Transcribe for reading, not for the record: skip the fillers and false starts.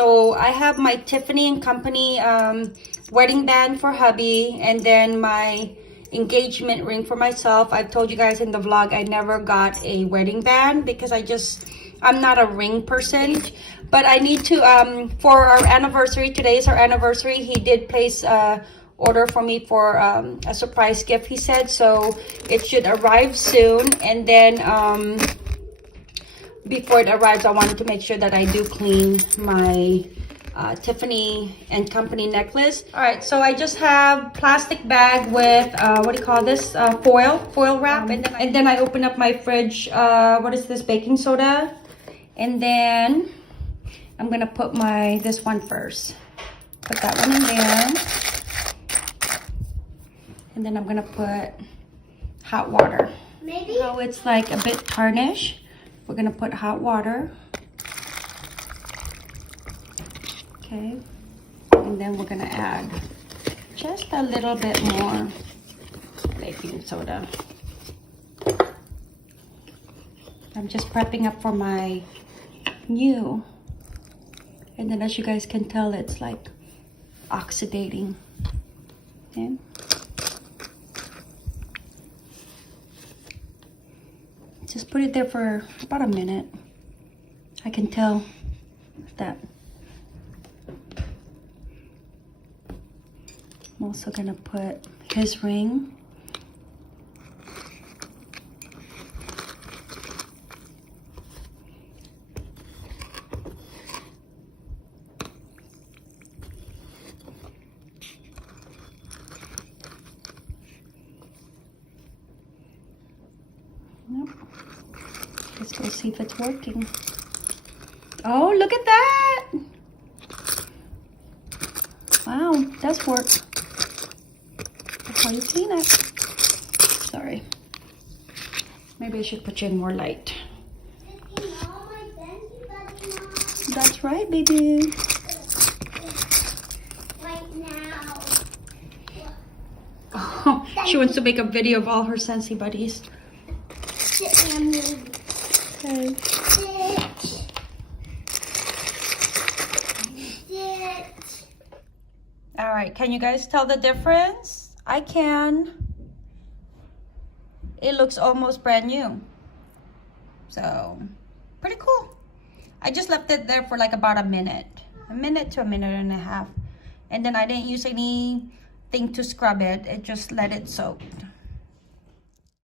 So I have my Tiffany and Company wedding band for hubby, and then my engagement ring for myself. I've told you guys in the vlog I never got a wedding band because I'm not a ring person. But I need to, for our anniversary, today is our anniversary, he did place order for me for a surprise gift, he said. So it should arrive soon, and then before it arrives, I wanted to make sure that I do clean my Tiffany and Company necklace. All right, so I just have plastic bag with what do you call this, foil wrap, and then I open up my fridge. What is this, baking soda? And then I'm gonna put this one first. Put that one in there. And then I'm gonna put hot water. Maybe. So it's like a bit tarnish. We're gonna put hot water. Okay. And then we're gonna add just a little bit more baking soda. I'm just prepping up for my new. And then as you guys can tell, it's like oxidating. Okay. Just put it there for about a minute. I can tell that. I'm also gonna put his ring. Nope. Let's go see if it's working. Oh, look at that! Wow, it does work. That's how you clean it. Sorry. Maybe I should put you in more light. That's right, baby. Right now. Oh, she wants to make a video of all her Scentsy buddies. Okay. All right, can you guys tell the difference? I can. It looks almost brand new. So, pretty cool. I just left it there for like about a minute to a minute and a half. And then I didn't use anything to scrub it. It just let it soak.